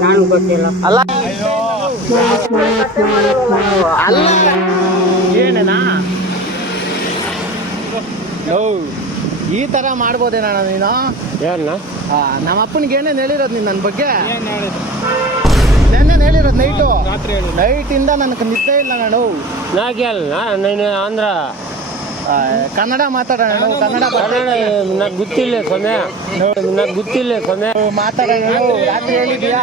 ನಾನು ಗೊತ್ತಿಲ್ಲ. ಅಲ್ಲ. ಅಲ್ಲ ಏನನಾ? ಈ ತರ ಮಾಡ್ಬೋದೇನಣ್ಣ ನೀನು? ಆ, ನಮ್ಮ ಅಪ್ಪನಿಗೆ ಏನೇನು ಹೇಳಿರೋದು ನೀನು ನನ್ನ ಬಗ್ಗೆ? ನೆನ್ನೆ ಹೇಳಿರೋದು ನೈಟು ನೈಟ್ ಇಂದ ನನಗೆ ನಿದ್ದೆ ಇಲ್ಲ ನಾನು. ನಾ ಅಲ್ಲ ನೀನು ಆಂಧ್ರ. ಕನ್ನಡ ಮಾತಾಡೋಣ. ಕನ್ನಡ ನನಗೆ ಗೊತ್ತಿಲ್ಲ ಸೊನ್ನೆ. ನನಗೆ ಗೊತ್ತಿಲ್ಲ ಸೊನ್ನೆ. ಮಾತಾಡೋಣ. ರಾತ್ರಿ ಹೇಳಿದ್ಯಾ?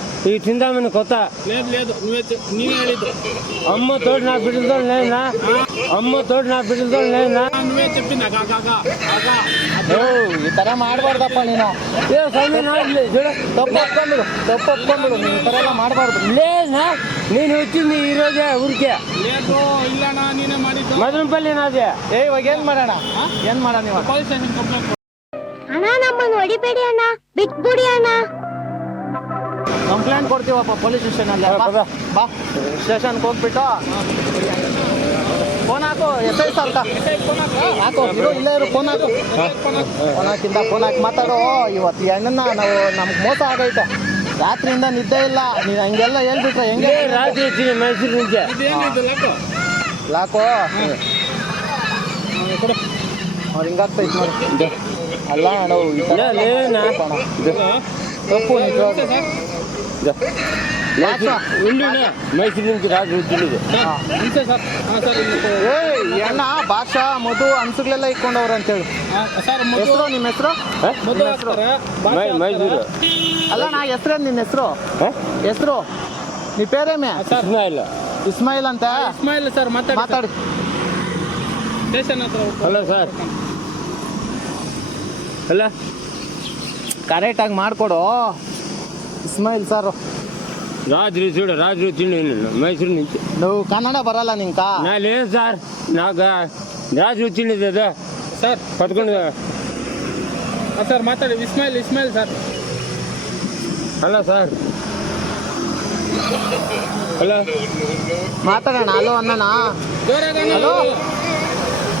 ఈ చింతామణి కొత్త లేదు లేదు నువ్వే చె- ನೀವೇ ಹೇಳಿದ್ದು అమ్మ తోడు నా బిడ్డలతో లేనా అమ్మ తోడు నా బిడ్డలతో లేనా ಆ, నువ్వೇ చెప్పింది ఆగా ఆగా ఆగా ಈ ತರ ಮಾಡ್ಬಾರ್ದಪ್ಪ ನೀನು ఏ సమయ నాకు లేదు చూడు ತಪ್ಪು ಒಪ್ಕೊಂಡ್ಬಿಡು ತಪ್ಪು ಒಪ್ಕೊಂಡ್ಬಿಡು ನೀನು ಈ ತರ ಎಲ್ಲ ಮಾಡಬಾರ್ದು లేనా నేను వచ్చింది ఈ రోజే ఊరికే లేదు ಇಲ್ಲಣ್ಣ ನೀನೇ ಮಾಡಿದ್ದು మదనపల్లి నాదే ಏ ಇವಾಗ ಏನ್ ಮಾಡೋಣ ಏನ್ ಮಾಡೋಣ ಇವಾಗ ಪೊಲೀಸ್ ಸ್ಟೇಷನ್ ಕಂಪ್ಲೇಂಟ್ ಅಣ್ಣ ನಮ್ಮನ್ನು ಹೊಡಿಬೇಡಿ ಅಣ್ಣ ಬಿಟ್ಬಿಡಿ ಅಣ್ಣ ಕಂಪ್ಲೇಂಟ್ ಕೊಡ್ತೀವಪ್ಪ ಪೊಲೀಸ್ ಸ್ಟೇಷನಲ್ಲಿ. ಬಾ ಬಾ. ಸ್ಟೇಷನ್ಗೆ ಹೋಗ್ಬಿಟ್ಟು. ಫೋನ್ ಹಾಕು ಎಸ್ ಐ ಅಂತ. ಹಾಕು ಇರು ಇಲ್ಲೇ ಇರು ಫೋನ್ ಹಾಕು. ಫೋನ್ ಹಾಕಿಂದ ಫೋನ್ ಹಾಕಿ ಮಾತಾಡೋ. ಇವತ್ತು ಹೆಣ್ಣನ್ನ ನಾವು ನಮ್ಗೆ ಮೋಸ ಆಗೈತೆ. ರಾತ್ರಿಯಿಂದ ನಿದ್ದೆ ಇಲ್ಲ. ನೀನು ಹಂಗೆಲ್ಲ ಹೇಳ್ಬಿಟ್ರೆ ಹೆಂಗೆ? ಲಾಕೋ ಅವ್ರು ಲಾಕೋ ಹಿಂಗಾಗ್ತೈತೆ ನೋಡಿ. ಅಲ್ಲ ನಾವು ತಪ್ಪು ನಿಜವಾಗ ಅಣ್ಣ ಭಾಷಾ ಮಧು ಅನ್ಸುಗಳೆಲ್ಲ ಇಟ್ಕೊಂಡವ್ರ ಅಂತೇಳಿ. ಹೆಸರು ನಿಮ್ಮ ಹೆಸರು? ಮೈಸೂರು. ಅಲ್ಲ ನಾ ಹೆಸರು ನಿನ್ನ ಹೆಸರು? ಹೆಸರು? ನೀ ಪೇರೇಮೆ? ಇಸ್ಮಾಯಿಲ್. ಇಸ್ಮಾಯಿಲ್ ಅಂತ? ಇಸ್ಮಾಯಿಲ್ ಸರ್ ಮಾತಾಡಿ ಹಲೋ ಸರ್. ಅಲ್ಲ ಕರೆಕ್ಟಾಗಿ ಮಾಡಿಕೊಡು. ಇಸ್ಮಾಯಿಲ್ ಸರ್ రాత్రి చూడు రాత్రి వచ్చింది నేను మైసూరు నుంచి ನೀವು ಕನ್ನಡ ಬರಲ್ಲ ನಿಂಕ నా లేదు సార్ నాకు రాత్రి వచ్చింది అదే ಸರ್ పదకొండు ಹಾಂ ಸರ್ ಮಾತಾಡಿ Ismail Ismail sir hello sir hello ಮಾತಾಡೋಣ ಹಲೋ ಅಣ್ಣನ ಜೋರಾಗಿ ಹಲೋ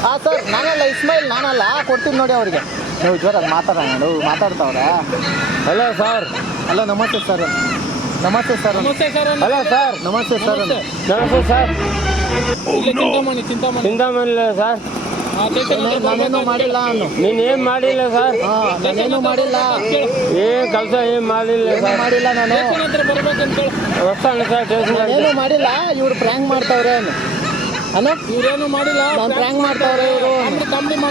ಹಾಂ ಸರ್ ನಾನಲ್ಲ ಇಸ್ಮಾಯಿಲ್ ನಾನಲ್ಲ ಕೊಡ್ತೀನಿ ನೋಡಿ ಅವ್ರಿಗೆ ನಾವು ಜೋರಾಗಿ ಮಾತಾಡೋಣ ನಾವು ಮಾತಾಡ್ತಾವ್ರೆ ಹಲೋ ಸರ್. ಹಲೋ ನಮಸ್ತೆ ಸರ್. ನಮಸ್ತೆ ಸರ್. Sir hello sir. ನಮಸ್ತೆ ಸರ್ ನಮಸ್ತೆ. ಸರ್. ಚಿಂತಾಮಣಿ ಚಿಂತಾಮಣಿ. ಚಿಂತಾಮಣಿಲ್ಲ ಸರ್. ನಾನೇನು ಮಾಡಿಲ್ಲ ನೀನೇನು ಮಾಡಿಲ್ಲ ಸರ್? ನಾನೇನು ಮಾಡಿಲ್ಲ. ಏನು ಕೆಲಸ ಏನು ಮಾಡಿಲ್ಲ ಮಾಡಿಲ್ಲ ನಾನು? ಸರ್ ಏನು ಮಾಡಿಲ್ಲ. ಇವ್ರು ಪ್ರ್ಯಾಂಕ್ ಮಾಡ್ತಾವ್ರೆ. ಅಲ್ಲ ಇವ್ರೇನು ಮಾಡಿಲ್ಲ. ನಾನು ಪ್ರ್ಯಾಂಕ್ ಮಾಡ್ತಾವ್ರೆ ಇವರು.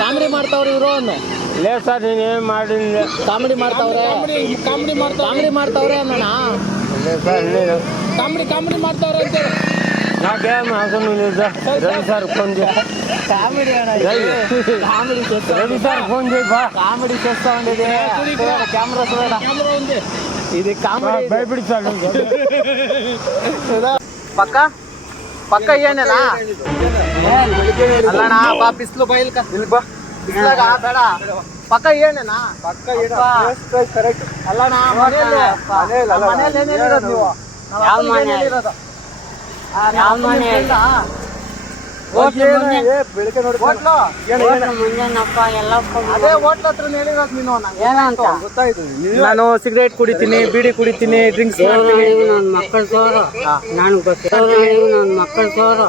ಕಾಮಿಡಿ ಮಾಡ್ತಾವ್ರೆ ಇವರು. ಅನ್ನೋ ಲೇ ಸರ್ ನೀನೇನು ಮಾಡಿಲ್ಲ ಕಾಮಿಡಿ ಮಾಡ್ತಾವ್ರೆ. ಕಾಮಿಡಿ ಮಾಡ್ತಾವ್ರೆ. ಕಾಮಿಡಿ ಮಾಡ್ತಾವ್ರೆ ಅಣ್ಣ ಲೇ ಸರ್ ಕಾಮಿಡಿ ಕಾಮಿಡಿ ಮಾಡ್ತಾವ್ರೆ ಅಂತ ನಾಕೇನು ಅದನ್ನು sir. Phone comedy comedy sir phone ಬಾ. ಕಾಮಿಡಿ ಚೆಸ್ ಸೌಂಡ್ ಇದು ಕಾಮಿಡಿ ಸರ್ ಪಕ್ಕ? ಪಕ್ಕ ಏನೇನಾ ಬಾ ಬಿಸಿಲು ಬಾ ಬಾ. ಬಿಸ್ಲಾಗ ಬೇಡ. ಪಕ್ಕ ಏನೇನಾ? ಪಕ್ಕ ಕರೆಕ್ಟ್ ಅಲ್ಲ ನಾ ಮನೆಯಲ್ಲಿ ಮನೆಯಲ್ಲಿ ಏನೇನಿರೋದು ನೀವು? ಯಾವ ಮನೆ? ಆ, ಯಾವ ಮನೆ? ನೀನು ನಾನು ಸಿಗರೇಟ್ ಕುಡಿತೀನಿ ಬೀಡಿ ಕುಡಿತೀನಿ ಡ್ರಿಂಕ್ಸ್ ನನ್ನ ಮಕ್ಕಳು ಸೋರು. ನನಗೆ ಗೊತ್ತಿಲ್ಲ. ನನ್ನ ಮಕ್ಕಳು ಸೋರು.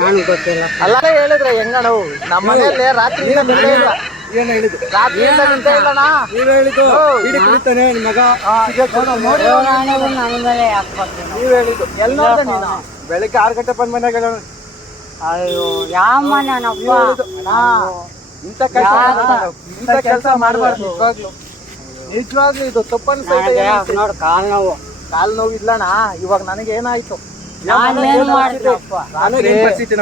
ನನಗೆ ಗೊತ್ತಿಲ್ಲ. ಅಲ್ಲ ಹೇಳಿದ್ರೆ ಹೆಂಗಣ ನಮ್ಮ ಮನೆಯಲ್ಲಿ ರಾತ್ರಿ ಇಲ್ಲ. ಏನು ಹೇಳಿದ್ರು ನೀವ್ ಹೇಳಿದ್ದು ಕುಡಿತಾನೆ ಮಗ. ನೀವ್ ಹೇಳಿದ್ದು. ಎಲ್ಲಿ ನೀನು? ಬೆಳಿಗ್ಗೆ ಆರು ಗಂಟೆ ಬಂದ್ ಮನೆಗೆ ಅಯ್ಯೋ ಯಾವ ಮನೆನಪ್ಪ ಇಂಥ ಕೆಲಸ ಇಂಥ ಕೆಲಸ ಮಾಡಬಾರ್ದು ನಿಜವಾಗ್ಲು. ನಿಜವಾಗ್ಲು ಇದು ತಪ್ಪನ್ ನೋಡು ಕಾಲು ನೋವು. ಕಾಲ್ ನೋವು ಇಲ್ಲಣ್ಣ ಇವಾಗ ನನಗೆ ಏನಾಯ್ತು?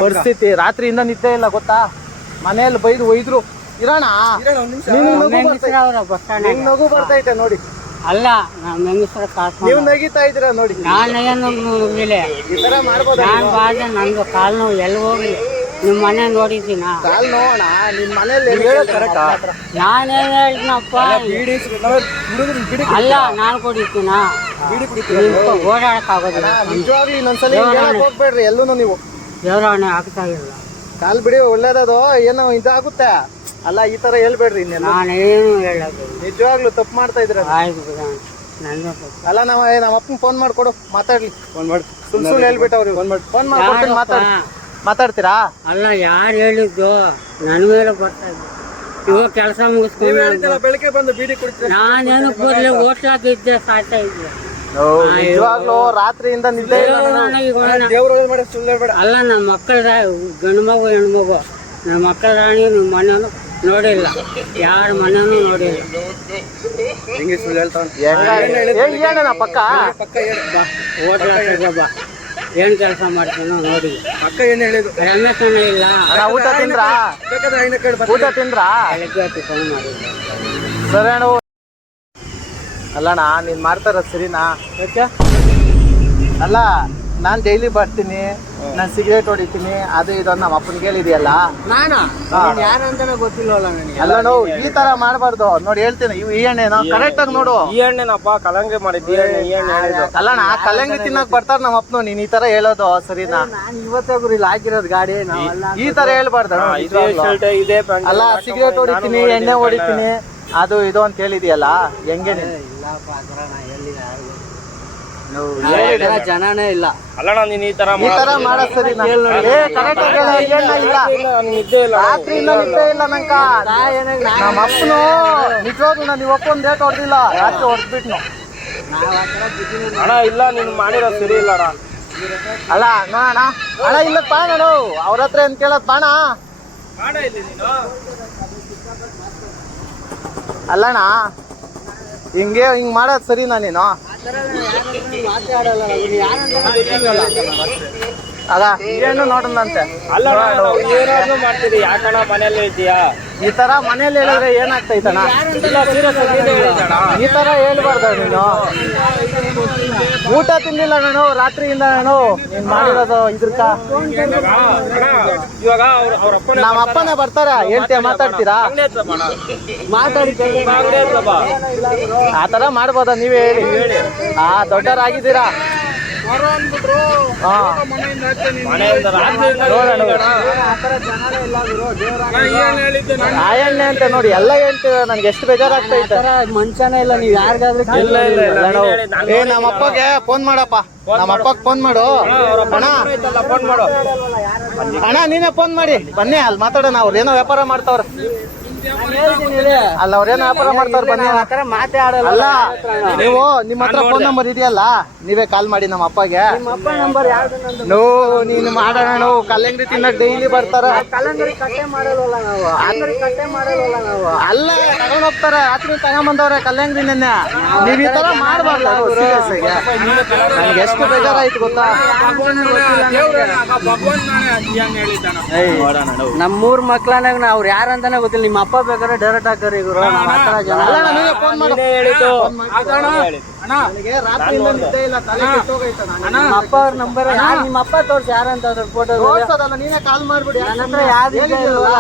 ಪರಿಸ್ಥಿತಿ ರಾತ್ರಿಯಿಂದ ನಿದ್ದೆ ಇಲ್ಲ ಗೊತ್ತಾ? ಮನೆಯಲ್ಲಿ ಬೈದು ಒಯ್ದ್ರು. ಇರೋಣ? ನಗು ಬರ್ತೈತೆ ನೋಡಿ. ಅಲ್ಲ ನಮ್ಮ ಹೆಂಗಸ್ರ ನೀವು ಕಾಸ್ಕೊಂಡು ನಗಿತಾ ಇದ್ದೀರಾ ನೋಡಿ. ನಾನ್ ಮೇಲೆ. ಈ ತರ ಮಾಡ್ಬೋದು ನಾನು ಬಾದ್ರೆ ನಂದು ಕಾಲು ನೋವು ಎಲ್ಲಿ ಹೋಗ್ಲಿ? ನಿಮ್ಮ ಮನೆ ನೋಡಿದ್ದೀನ? ಕಾಲ್ ನೋಡೋಣ ನಿಮ್ ಮನೇಲಿ ಹೇಳೋದ್ ಕರೆಕ್ಟಾ ನಾನೇನು ಹೇಳ್ತೀನಪ್ಪ? ಹುಡುಗರು ಬಿಡಿ ಅಲ್ಲ ನಾನು ಕುಡಿತೀನ? ಓಡಾಡಕ್ ಆಗೋದಿಲ್ಲ ನಿಜವಾಗ್ಲೂ ಇನ್ನೊಂದ್ಸಲಿ ಹಿಂಗ್ ಹೇಳಕ್ ಹೋಗ್ಬೇಡ್ರಿ ಎಲ್ಲೂನು ನೀವು. ದೇವರಾಣೆ ಆಗ್ತಾ ಇಲ್ಲ. ಕಾಲ್ ಬಿಡಿ ಒಳ್ಳೇದದು ಏನೋ ಇದಾಗುತ್ತೆ. ಅಲ್ಲ ಈ ತರ ಹೇಳ್ಬೇಡ್ರಿ ಇನ್ನೆಲ್ಲ. ನಾನೇನು ಹೇಳೋದು ನಿಜವಾಗ್ಲೂ ತಪ್ಪು ಮಾಡ್ತಾ ಇದ್ರ ಆಯ್ತು ಬಿಡ ನನ್ನ ಅಲ್ಲ ನಮ್ಮ ಏ, ನಮ್ಮ ಅಪ್ಪನ ಫೋನ್ ಮಾಡ್ಕೊಡು ಮಾತಾಡ್ಲಿ. ಫೋನ್ ಮಾಡಿ. ಸುಮ್ ಸುಳ್ಳು ಹೇಳ್ಬಿಟ್ಟು ಅವ್ರಿಗೆ ಫೋನ್ ಮಾಡಿ. ಫೋನ್ ಮಾಡ್ಕೊಡ್ತೀನಿ ಮಾತಾಡಿ ಮಾತಾಡ್ತೀರಾ? ಅಲ್ಲ ಯಾರು ಹೇಳಿದ್ದು? ಮೇಲೆ ಬರ್ತಾ ಇದ್ದು ಇವಾಗ ಕೆಲಸ ಮುಗಿಸ್ಕೊಂಡು ಬೆಳಗ್ಗೆ ಬಂದು ಬೀಡಿ ಕುಡಿತೀರಾ ನಾನೇನು ಕೂದಲೇ ಇದ್ದೆ ಸಾಯ್ತಾ ಇದ್ದೆ. ನಿಜವಾಗ್ಲೂ ರಾತ್ರಿಯಿಂದ ನಿದ್ದೆ ಇಲ್ಲ ನಾನು. ದೇವ್ರಣ್ಣ ಈಗ ಒಳ್ಳೆ- ದೇವ್ರ ಮಾಡಿ ಸುಳ್ಳು ಹೇಳ್ಬೇಡ. ಅಲ್ಲ ನಮ್ಮ ಮಕ್ಕಳ ಗಂಡು ಮಗು ಹೆಣ್ಮಗು ನಮ್ಮ ಮಕ್ಕಳ ರಾಣಿ ನಿಮ್ಮ ನೋಡಿಲ್ಲ. ಯಾರ ಮನೆಯೂ ನೋಡಿಲ್ಲ. ಹೆಂಗೆ ಸುಳ್ಳು ಹೇಳ್ತಾವ ಏನ ಪಕ್ಕ? ಬಾ ಓಟ್ಲಾಕಿದ್ದೆ ಬಾ ಏನು ಕೆಲಸ ಮಾಡ್ತಾನೋ ನೋಡಿ ಅಕ್ಕ ಏನು ಹೇಳಿದ್ರು ರಮೇಶ್ ಇಲ್ಲ. ಅಣ್ಣ ಊಟ ತಿಂದ್ರಾ? ಊಟ ತಿಂದ್ರಾ? ಫೋನ್ ಸರಿ ಅಣ್ಣ ಅಲ್ಲಣ್ಣ ನೀನು ಮಾಡ್ತಾರ ಸರಿನಾ? ಯಾಕೆ? ಅಲ್ಲ ನಾನ್ ಡೈಲಿ ಬರ್ತೀನಿ ನಾನ್ ಸಿಗರೇಟ್ ಹೊಡಿತೀನಿ ಅದು ಇದು ನಮ್ಮ ಅಪ್ಪನ್ ಕೇಳಿದೆಯಲ್ಲ? ನಾನಾ? ನನಗೆ. ಅಲ್ಲ ನೋ ಈ ತರ ಮಾಡ್ಬಾರ್ದು. ನೋಡಿ ಹೇಳ್ತೀನಿ ಇವು ಈ ಎಣ್ಣೆ ಕರೆಕ್ಟ್ ಆಗಿ ನೋಡು. ಈ ಎಣ್ಣೆನಪ್ಪ ಕಲಂಗಿ ಮಾಡಿದ್ದು ಈ ಎಣ್ಣೆ ಈ ಎಣ್ಣೆ ಹೇಳಿದ್ದು. ಅಲ್ಲಣ್ಣ ಕಲ್ಲಂಗಡಿ ತಿನ್ನಕ್ ಬರ್ತಾರ ನಮ್ಮ ಅಪ್ಪನು ನೀನ್ ಈ ತರ ಹೇಳೋದು ಸರಿನಾ? ನಾನು ಗುರಿ ಇಲ್ಲಿ ಹಾಕಿರೋದು ಗಾಡಿ ನಾವೆಲ್ಲ ಈ ತರ ಹೇಳ್ಬಾರ್ದು ಹಾ, ಇದೇ ಶರ್ಟ್ ಇದೇ ಪ್ಯಾಂಟ್ ಅಲ್ಲ ಸಿಗರೇಟ್ ಹೊಡಿತೀನಿ ಎಣ್ಣೆ ಹೊಡಿತೀನಿ ಅದು ಇದು ಅಂತ ಹೇಳಿದ್ಯಲ್ಲ ಹೆಂಗೆ ನೀನು? ಇಲ್ಲಪ್ಪ ಥರ ನಾ. ಜನನೇ ಇಲ್ಲ. ಅಲ್ಲಣ್ಣ ನೀನ್ ಈ ತರ ಈ ತರ ಸರಿ ಎಣ್ಣೆ ಇಲ್ಲ? ನಿದ್ದೆ ಇಲ್ಲ. ರಾತ್ರಿಯಿಂದ ನಿದ್ದೆ ಇಲ್ಲ ನಂಗ. ನಮ್ಮ ಅಪ್ಪನು ನಿಜವಾಗ್ಲೂ ನಾನು ಇವತ್ತೊಂದ್ ಡೇಟ್ ಹೊಡೆದಿಲ್ಲ. ರಾತ್ರಿ ಹೊಡೆದ್ಬಿಟ್ನು. ಅಣ್ಣ ಇಲ್ಲ ನೀನು ಮಾಡಿರೋ ಸರಿ ಇಲ್ಲ ಅಣ್ಣ. ಅಲ್ಲ ನೋಡೋಣ ಅಣ್ಣ. ಇಲ್ಲ ಬಾಣ ಅವ್ರ ಹತ್ರ ಏನ್ ಕೇಳೋದ್ ಬಾಣ. ಅಲ್ಲಣ್ಣ ಹಿಂಗೆ ಹಿಂಗ್ ಮಾಡೋದ್ ಸರಿನಾ ನೀನು? ಅಲ್ಲ ಏನು ನೋಡೋಣಂತೆ ಅಲ್ಲ ಏನಾದ್ರು ಮಾಡ್ತೀರಿ. ಯಾಕಣ್ಣ ಮನೇಲಿ ಇದ್ದೀಯಾ? ಈ ತರ ಮನೇಲಿ ಹೇಳಿದ್ರೆ ಏನಾಗ್ತೈತಣ್ಣ ಈ ತರ ಹೇಳ್ಬಾರ್ದ ನೀನು. ಊಟ ತಿಂದಿಲ್ಲ ನಾನು ರಾತ್ರಿಯಿಂದ ನಾನು ನೀನ್ ಮಾಡಿರೋದು ಇದ್ರಕ? ನಮ್ಮ ಅಪ್ಪನೇ ಬರ್ತಾರ ಹೇಳ್ತೀಯ ಮಾತಾಡ್ತೀರಾ? ಮಾತಾಡಿ ಆ ತರ ಮಾಡ್ಬೋದಾ ನೀವೇ ಹೇಳಿ. ಆ ದೊಡ್ಡವರಾಗಿದ್ದೀರಾ? ಎಣ್ಣೆ ಅಂತ ನೋಡಿ. ಎಲ್ಲ ಹೇಳ್ತೀರ ನನ್ಗೆ ಎಷ್ಟು ಬೇಜಾರಾಗ್ತೈತೆ ಮನುಷ್ಯನೇ ಇಲ್ಲ ನೀವ್ ಯಾರಿಗಾದ್ರೂ ಏ ನಮ್ಮ ಅಪ್ಪಗೆ ಫೋನ್ ಮಾಡಪ್ಪ. ನಮ್ಮ ಅಪ್ಪಗೆ ಫೋನ್ ಮಾಡು. ಅಣ್ಣ. ಫೋನ್ ಮಾಡು. ಅಣ್ಣ ನೀನೇ ಫೋನ್ ಮಾಡಿ. ಬನ್ನಿ ಅಲ್ಲಿ ಮಾತಾಡೋಣ ಅವ್ರು ಏನೋ ವ್ಯಾಪಾರ ಮಾಡ್ತಾವ್ರ. ಅಲ್ಲ ಅವ್ರೇನ್ ವ್ಯಾಪಾರ ಮಾಡ್ತಾರ ಬನ್ನಿ. ಅಲ್ಲ ನೀವು ನಿಮ್ಮ ಹತ್ರ ಫೋನ್ ನಂಬರ್ ಇದೆಯಲ್ಲ ನೀವೇ ಕಾಲ್ ಮಾಡಿ ನಮ್ಮ ಅಪ್ಪಗೆ. ನೋ ನೀನು ಮಾಡೋಣ ನಾವು ಕಲ್ಲಂಗಡಿ ತಿನ್ನ ಡೈಲಿ ಬರ್ತಾರ. ನಾವು ನಾವು? ಅಲ್ಲ ತಗೊಂಡ್ ಹೋಗ್ತಾರೆ. ರಾತ್ರಿ ತಗೊಂಬಂದವ್ರೆ ಕಲ್ಲಂಗಡಿ ನೆನ್ನೆ. ನೀವ್ ಈ ತರ ಮಾಡ್ಬಾರ್ದು ಸೀರಿಯಸ್ ಆಗಿ. ನನ್ಗೆ ಎಷ್ಟು ಬೇಜಾರಾಯ್ತು ಗೊತ್ತಾ? ನಮ್ಮೂರ್ ಮಕ್ಳನಾಗ ನಾವು ಯಾರಂತಾನೆ ಗೊತ್ತಿಲ್ಲ. ನಿಮ್ಮ ಅಪ್ಪ ಬೇಕಾದ್ರೆ ಡೈರೆಕ್ಟ್ ಹಾಕರಿ ನಮ್ಮ ಹತ್ರ ಜನ ನೀವೇ ಫೋನ್ ನೀನೇ ಹೇಳಿದ್ದು. ಅಪ್ಪ ಅವ್ರ ನಂಬರ್ ನಿಮ್ಮ ಅಪ್ಪ ತೋರ್ಸಿ ಯಾರಂತ ಅದ್ರ ಫೋಟೋ ತೋರ್ಸೋದಲ್ಲ ನೀನೇ ಕಾಲ್ ಮಾಡ್ಬಿಡಿ ನನ್ನ ಹತ್ರ ಯಾವ್ದು ಇದೆ ಇಲ್ವಲ್ಲ,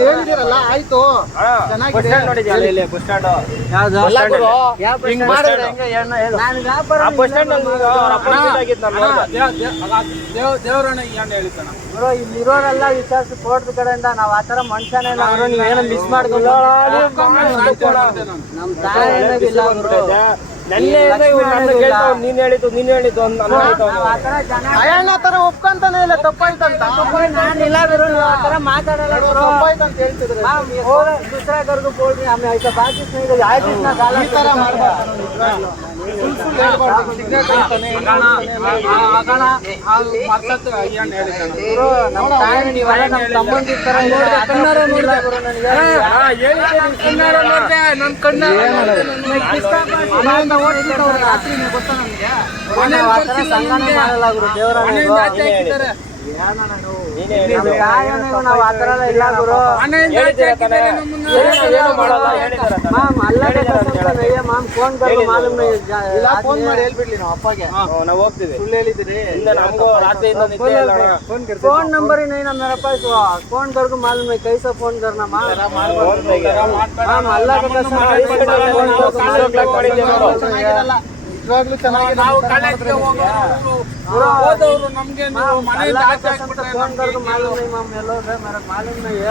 ಹೇಳಿದಿರಲ್ಲ ಆಯ್ತು. ಬಸ್ ಸ್ಟ್ಯಾಂಡ್ ಇಲ್ಲಿ ಬಸ್ ಸ್ಟ್ಯಾಂಡ್? ಯಾವ್ದು? ಎಲ್ಲ ಗುರು, ಯಾವ ಬಸ್ ಹಿಂಗ್ ಸ್ಟ್ಯಾಂಡ್? ಮಾಡಿದ್ರೆ ಹೆಂಗೆ? ಏನು ಹೇಳು. ನಾನು ವ್ಯಾಪಾರ ಆ ಬಸ್ ಸ್ಟ್ಯಾಂಡ್ ಅಲ್ಲಿ ಅವ್ರ ಅಪ್ಪ ಆಗಿತ್ತು. ದೇವ್ ದೇವ್ರಣ್ಣ ಏನ್ ಹೇಳಿದ್ದಾನ. ಬ್ರೋ ಇಲ್ಲಿರೋರೆಲ್ಲ ವಿಚಾರಿಸಿ ಫೋಟೋ ಕಡೆಯಿಂದ ನಾವ್ ಆತರ ಮನುಷ್ಯನೇ ಇಲ್ಲ ಬ್ರೋ ನೀವೇನೋ ಮಿಸ್ ಮಾಡ್ಕೊಂಡು ನಮ್ ತಾಯಿ ಏನಾಗಿಲ್ಲ ಬ್ರೋ ನೆನ್ನೆ ನೀನ್ ಹೇಳಿದ್ದು ನೀನ್ ಹೇಳಿದ್ದು ಅಂತ ಅಯ್ಯಣ್ಣ ತರ ಒಪ್ಕೊಂತಾನೆ ಇಲ್ಲ ತಪ್ಪಾಯ್ತಂತ? ನಾನು ಮಾತಾಡಲ್ಲ ತಪ್ಪಾಯ್ತಂತ ಹೇಳ್ತಿದ್ರೆ. ದೂಸರಾ ಕರ್ದು ಬೋಲ್ರಿ ಆಮೇಲೆ ಆಯ್ತಾ ಬಾಕಿ ಸ್ನೇಹಿತರು ಆಯ್ತು ತರ ಮಾಡ್ಬಾರ್ದು. ನಿಜವಾಗ್ಲೂ. ಸುಳ್ಳು ಸುಳ್ಳು ಹೇಳ್ಬಾರ್ದು. ಸಿಗರೇಟ್ ಸೇರ್ತಾನೆ, ಆಗಣ ಮತ್ತತ್ ಏನ್ ಹೇಳಿದ್ದಾನ ಬ್ರೋ ನಮ್ಮ ತಾಯಿ ನೀವೆಲ್ಲ ನಮ್ಮ ಸಂಬಂಧಿಕರ ತರ ಕಣ್ಣಾರ ನೋಡಿಲ್ಲ ಬ್ರೋ ನನಗೆ ನನ್ ಕಣ್ಣಾರ ಮನೆಯಿಂದ ಓಡ್ಬಿಟ್ಟವ್ರೆ ರಾತ್ರಿ ನೀವು ಗೊತ್ತಾ ನನ್ಗೆ ನಾವು ಆತರ ಸಂಧಾನ ಮಾಡಲ್ಲ ಗುರು ದೇವರ ನಾವು ಆ ಇಲ್ಲ ಗುರು ಮಾಮ್ ಅಲ್ಲ ಫೋನ್ ಫೋನ್ ಮಾಡಿ ಹೇಳ್ಬಿಡ್ಲಿ ನಾವು ಅಪ್ಪಗೆ ನಾವು ಹೋಗ್ತೀವಿ ಸುಳ್ಳು ಹೇಳಿದಿರಿ ಫೋನ್ ನಂಬರ್ ಇನ್ನೇನು ಅಂದಾರಪ್ಪ ಫೋನ್ ಕರ್ಗು ಮಾಲೂಮ್ ಕೈಸ ಫೋನ್ ಕರ್ನ ಮಾಮ್ ಅಲ್ಲ ಇವಾಗಲೂ ಚೆನ್ನಾಗಿ ನಾವು ಕಾಲೇಜಿಗೆ ಹೋಗೋದು ಹೋದವರು ನಮಗೆ ನೀವು ಮನೆಯಿಂದ ಆಚೆ ಹಾಕ್ಬಿಟ್ರೆ ನಮ್ಗೆ ಮಾಲಿನ್ಯ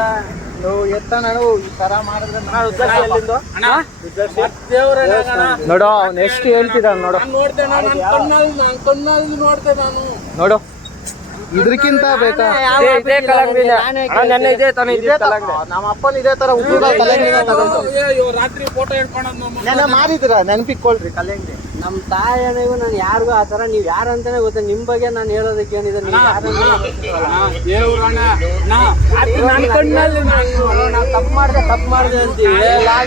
ನೋಡು ಅವ್ನು ಎಷ್ಟು ಹೇಳ್ತಿದ್ದಾನೆ ನೋಡು. ನೋಡು. ಇದ್ರಕ್ಕಿಂತ ಬೇಕಾ? ಇದೇ ತಾನೆ ಇದೇ ನಮ್ಮ ಅಪ್ಪನ ತರ ರಾತ್ರಿ ಫೋಟೋ ಹಿಡ್ಕೊಂಡು ಮಾರಿದ್ರ ನೆನಪಿಕೊಳ್ರಿ ಕಲ್ಯಾಂಗಿ ನಮ್ಮ ತಾಯನಿಗೂ ನಾನು ಯಾರಿಗೂ ಆ ಥರ ನೀವು ಯಾರಂತಾನೆ ಗೊತ್ತ? ನಿಮ್ಮ ಬಗ್ಗೆ ನಾನು ಹೇಳೋದಕ್ಕೆ ಏನಿದೆ? ನೀವು ನಾವು ತಪ್ಪು ಮಾಡಿದೆ ತಪ್ಪು ಮಾಡಿದೆ ಅಂತೀವಿ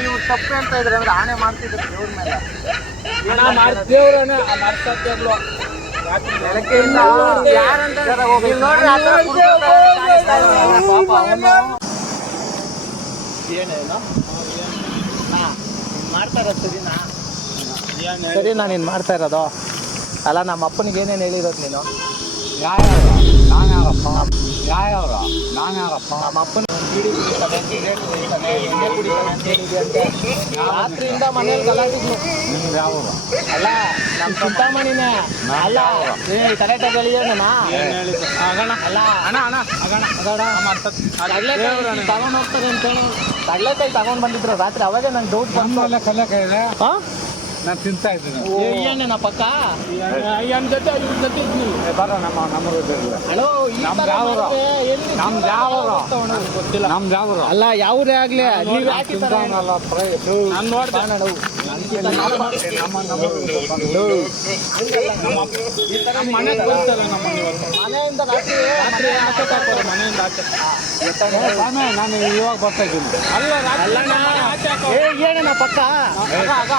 ಇವ್ರು ತಪ್ಪು ಅಂತ ಇದ್ರೆ ಅಂದ್ರೆ ಆಣೆ ಮಾಡ್ತಿದ್ರು ದೇವ್ರ ಮೇಲೆ. ಅಣ್ಣ ಮಾಡಿ ದೇವ್ರಣ್ಣ ನಡ್ಸತ್ತಿರ್ಲು ಬೆಳಗ್ಗೆಯಿಂದ ಯಾರಂತ ನೀವು ನೋಡ್ರಿ ಆ ಥರ ಕುಡ್ದು ಕಾಣಿಸ್ತಾ ಇದ್ದಾರೆ. ಪಾಪ ಅವನು. ಏನೇನು? ನಾ ಮಾಡ್ತಾ ನಾನು ನೀನು ಮಾಡ್ತಾ ಇರೋದು. ಅಲ್ಲ ನಮ್ಮ ಅಪ್ಪನಿಗೆ ಏನೇನು ಹೇಳಿರೋದು ನೀನು? ನಮ್ಮ ನಾನು ಯಾರಪ್ಪ ಕುಡಿತಾನೆ ನಾನು ಯಾರಪ್ಪ ನಮ್ಮ ಅಪ್ಪನ ರಾತ್ರಿಯಿಂದ ಮನೇಲಿ ಗಲಾಟಿದ್ನು ಅಲ್ಲ ನಮ್ಮ ಸುತ್ತಾಮಣಿನೇ ಅಲ್ಲ ಏ ಕರೆಕ್ಟಾಗಿ ಹೇಳಿದೇನ ಅಲ್ಲ ಅಣ್ಣ ಅಣ್ಣ ಆಗಣ ತಗೊಂಡ್ ಹೋಗ್ತಾರೆ ಅಂತ ಹೇಳಿ. ಕಡ್ಲೆಕಾಯಿ ತಗೊಂಡ್ ಬಂದಿದ್ರು ರಾತ್ರಿ ಅವಾಗ ನಂಗೆ ಡೌಟ್ ಬಂತು. ಹಾ? ನಾನು ತಿಂತಾ ಇದ್ದೀನಿ. ಏನೇನ ಪಕ್ಕ? ಅಯ್ಯನ ಜೊತೆ ಇವ್ರ ಜೊತೆ ಇದ್ನಿ. ಬರ ನಮ್ಮ ನಮ್ಮರು ಹಲೋ ನಮ್ದು ಯಾವೂರು? ನಮ್ದು ಗೊತ್ತಿಲ್ಲ. ನಮ್ದು ಯಾವರು ಅಲ್ಲ ಯಾವರೇ ಆಗ್ಲಿ ನೀವ್ ತರ ನಾನು ನೋಡ್ದೆ. ನಮ್ಮ ಮನೆಗೆ ನಮ್ಮ ಮನೆಯಿಂದ ರಾತ್ರಿ ರಾತ್ರಿ ಆಚೆ ಹಾಕೋರು ಮನೆಯಿಂದ ಆಚೆ. ನಾನು ಇವಾಗ ಬರ್ತಾ ಇದ್ದೀನಿ. ಅಲ್ಲ ಆಚೆ. ಏನೇನ ಪಕ್ಕ. ಅದಾಗ ಆಗ,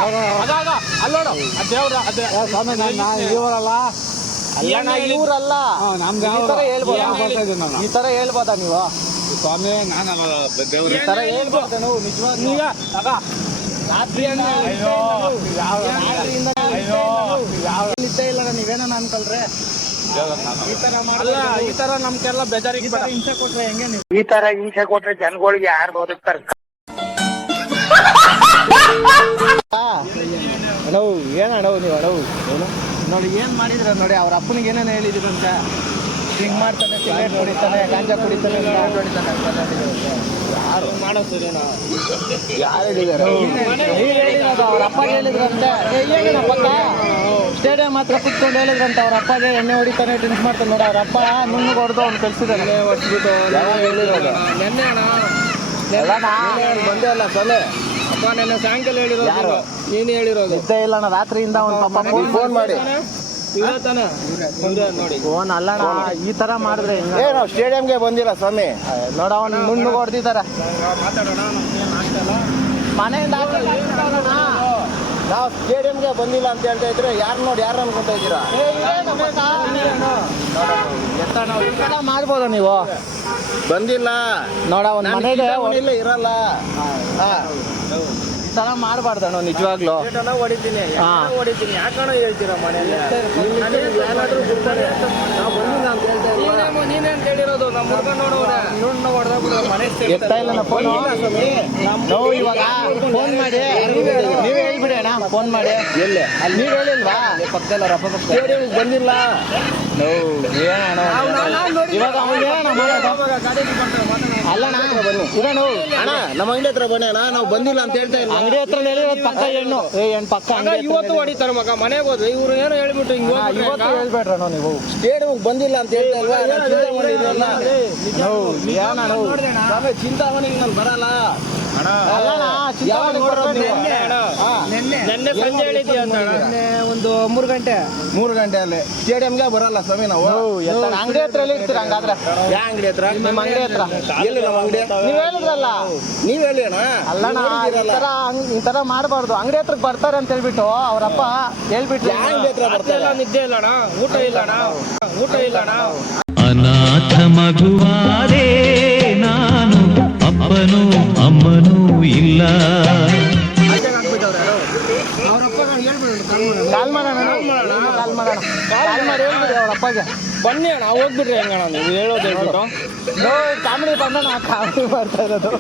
ಆಗ, ಆಗ, ಅಲ್ಲೋಡು ದೇವ್ರ ಅದೇ ಸ್ವಾಮಿ ನಾನು ಇವರಲ್ಲ? ಅಲ್ಲಣ್ಣ ಇವ್ರಲ್ಲ. ನಮ್ದು ಈ ತರ ಹೇಳ್ಬೋದು? ಈ ತರ ಹೇಳ್ಬೋದಾ ನೀವು? ಸ್ವಾಮಿ ನಾನು ದೇವ್ರ. ಈ ತರ ಹೇಳ್ಬೋದ ನೀವು? ನಿಜವಾಗ್ಲೂ ನೀಗ ಆಗ ರಾತ್ರಿಯಿಂದ ಅಯ್ಯೋ. ಯಾವ ಯಾವ ಇಲ್ಲ ನೀವೇನ ಅನ್ಕೊಳ್ರೆ ಈ ತರ ಅಲ್ಲ ಈ ತರ ನಮ್ಗೆಲ್ಲ ಬೇಜಾರಿಗೆ ಹಿಂಸೆ ಕೊಟ್ರೆ ಹೆಂಗೆ ನೀವು? ಈ ತರ ಹಿಂಸೆ ಕೊಟ್ರೆ ಜನಗಳಿಗೆ ಯಾರು ಬದುಕ್ತಾರೆ? ಅಣ್ಣವು ಏನು ಅಣ್ಣವು ನೀವು ಅಣ್ಣವು ಏನು? ನೋಡಿ ಏನು ಮಾಡಿದ್ರ ನೋಡಿ ಅವ್ರ ಅಪ್ಪನಿಗೆ ಏನೇನು ಹೇಳಿದ್ರಂತ? ಹಿಂಗ್ ಮಾಡ್ತಾನೆ ಸಿಗರೇಟ್ ಕುಡಿತಾನೆ ಗಾಂಜಾ ಕುಡಿತಾನೆ ಹೊಡಿತಾನೆ. ಯಾರು? ಮಾಡೋ ಸರಿನಾ? ಯಾರು ಹೇಳಿದಾರೆ? ಹೇಳಿರೋದು ಅವ್ರ ಅಪ್ಪಗೆ ಹೇಳಿದ್ರಂತೆ. ಏನೇನ ಪಕ್ಕ ಸ್ಟೇಡಿಯಂ ಹತ್ರ ಕುತ್ಕೊಂಡು ಹೇಳಿದ್ರಂತ ಅವ್ರ ಅಪ್ಪಗೆ ಎಣ್ಣೆ ಹೊಡಿತಾನೆ ಡ್ರಿಂಕ್ ಮಾಡ್ತಾನೆ ನೋಡಿ ಅವ್ರ ಅಪ್ಪ ನುಣ್ಣಗೆ ಹೊಡೆದು ಅವ್ನು ಕಳ್ಸಿದಾನೆ. ಹೊಡ್ಸ್ಬಿಟ್ಟು ಯಾವಾಗ ಹೇಳಿರೋದು ನೆನ್ನೆ ಅಣ್ಣ. ಬಂದೇ ಅಲ್ಲ ಸೊಲೆ ನೆನ್ನೆ ಸಾಯಂಕಾಲ ಹೇಳಿರೋದು ಯಾರು? ನೀನು ಹೇಳಿರೋದು. ನಿದ್ದೆ ಇಲ್ಲ ಅಣ್ಣ ರಾತ್ರಿಯಿಂದ ಅವ್ನ ಪಾಪ ಫೋನ್ ಮಾಡಿ. ಫೋನ್ ಅಲ್ಲಣ್ಣ ಈ ತರ ಮಾಡಿದ್ರೆ ಏ ನಾವು ಸ್ಟೇಡಿಯಂಗೆ ಬಂದಿಲ್ಲ ಸ್ವಾಮಿ. ನೋಡ ಅವ್ನು ಮುಂದೆ ಹೊಡೆದಿದ್ದಾರೆ ಮನೆಯಿಂದ. ನಾವು ಸ್ಟೇಡಿಯಂಗೆ ಬಂದಿಲ್ಲ ಅಂತ ಹೇಳ್ತಾ ಇದ್ರೆ ಯಾರು ನೋಡಿ ಯಾರು ಅನ್ಕೊಂತ ಇದ್ದೀರಾ? ಮಾಡ್ಬೋದ ನೀವು? ಬಂದಿಲ್ಲ. ನೋಡ ಒಂದು ಮನೆಗೆ ಇಲ್ಲ ಇರಲ್ಲ. ಹಾ. ಈ ತರ ಮಾಡಬಾರ್ದಣ್ಣ ನಿಜವಾಗ್ಲು. ಹೊಡಿತೀನಿ ಹಾ. ಹೊಡಿತೀನಿ ಯಾಕಣ ಹೇಳ್ತೀರಾ ಮನೆಯಲ್ಲಿ ಯಾರಾದ್ರು ನಾವು ಬಂದಿಲ್ಲ ಅಂತ ಹೇಳ್ತಾ ಇಲ್ವಾ? ನೀನೇನ್ ಹೇಳಿರೋದು ನಮ್ಮ ಹುಡುಗ ಮನೆ ಎತ್ತಾ ಇಲ್ಲ ಫೋನ್ ನಾವು ಇವಾಗ ಫೋನ್ ಮಾಡಿ. ನೀವೇ ಹೇಳ್ಬಿಡಿ ಅಣ್ಣ ಫೋನ್ ಮಾಡಿ. ಎಲ್ಲಿ? ಅಲ್ಲಿ ನೀವು ಹೇಳಿಲ್ವಾ? ಪಕ್ಕದಲ್ಲ ರಪ್ಪ ಪಕ್ಕ. ಬಂದಿಲ್ಲ. ಏನಣ್ಣ ಇವಾಗ ಅವ್ನು ಏನಣ್ಣ ಮಾಡೋದು? ಅಲ್ಲಣ್ಣ ಇರೋಣ ಅಣ್ಣ ನಮ್ಮ ಅಂಗಡಿ ಹತ್ರ ಬನ್ನಿ ಅಣ್ಣ ನಾವು ಬಂದಿಲ್ಲ ಅಂತ ಹೇಳ್ತಾ ಇಲ್ಲ ಅಂಗಡಿ ಹತ್ರ ಹೇಳಿರೋದು ಪಕ್ಕ ಹೆಣ್ಣು ಏ ಹೆಣ್ಣು ಪಕ್ಕ ಅಂಗಡಿ ಇವತ್ತು ಹೊಡಿತಾರೆ ಮಗ ಮನೆಗೆ ಹೋದ್ರೆ ಇವ್ರು ಏನೋ ಹೇಳ್ಬಿಟ್ಟು ಹಿಂಗ್ ಇವತ್ತು ಹೇಳ್ಬೇಡ್ರಣ್ಣ ನೀವು ಸ್ಟೇಡಿಯಂಗೆ ಬಂದಿಲ್ಲ ಅಂತ ಹೇಳ್ತಾ ಇಲ್ವಾ ನಾನು ಚಿಂತಾಮಣಿ ಇದ್ರಲ್ಲ ನಾವು ಏನಣ್ಣ ನಾವು ಸ್ವಾಮಿ ಚಿಂತಾಮಣಿಗೆ ನಾನು ಬರಲ್ಲ ಅಲ್ಲಣ್ಣ ಯಾವಾಗ ಚಿಂತಾಮಣಿ ನೋಡೋದು ಬರ್ಬೇಡಿ. ನೀವು? ನೆನ್ನೆ. ಸಂಜೆ ಹೇಳಿದ್ಯಾ ಅಂತ? ಒಂದು ಮೂರು ಗಂಟೆ. ಮೂರು ಗಂಟೆಯಲ್ಲಿ ಸ್ಟೇಡಿಯಂಗೆ ಬರಲ್ಲ ಸ್ವಾಮಿ ನಾವು. ಅಂಗಡಿ ಹತ್ರ ಎಲ್ಲಿ ಇರ್ತೀರ ಹಂಗಾದ್ರೆ? ಯಾವ ಅಂಗಡಿ ಹತ್ರ? ನಿಮ್ಮ ಅಂಗಡಿ ಹತ್ರ. ಎಲ್ಲಿ ನಮ್ಮ ಅಂಗಡಿ? ನೀವ್ ಹೇಳಿದ್ರಲ್ಲ. ನೀವ್ ಹೇಳಿ ಅಣ್ಣ ಅಲ್ಲಣ್ಣ ಈ ತರ ಅಂಗ್- ಈ ತರ ಮಾಡಬಾರ್ದು. ಅಂಗಡಿ ಹತ್ರಕ್ಕೆ ಬರ್ತಾರೆ ಅಂತ ಹೇಳ್ಬಿಟ್ಟು ಅವರಪ್ಪ ಹೇಳ್ಬಿಟ್ರು. ಅಂಗಡಿ ಹತ್ರ ಬರ್ತಾರೆ? ನಿದ್ದೆ ಇಲ್ಲಣ್ಣ? ಊಟ ಇಲ್ಲಣ್ಣ? ಊಟ ಇಲ್ಲಣ್ಣ? ಅನಾಥ ಮಗುವಾದೆ ನಾನು ಅಪ್ಪನು ಅಮ್ಮನೂ ಇಲ್ಲ. ಬನ್ನಿ ಅಣ್ಣ ಹೋಗ್ಬಿಟ್ರಿ ಹೆಂಗಣ್ಣ ನೀವು ಹೇಳೋದು ಹೇಳ್ಬಿಟ್ಟು. ಕಾಮಿಡಿ ಬಂದ ನಾ ಕಾಮಿಡಿ ಮಾಡ್ತಾ ಇರೋದು.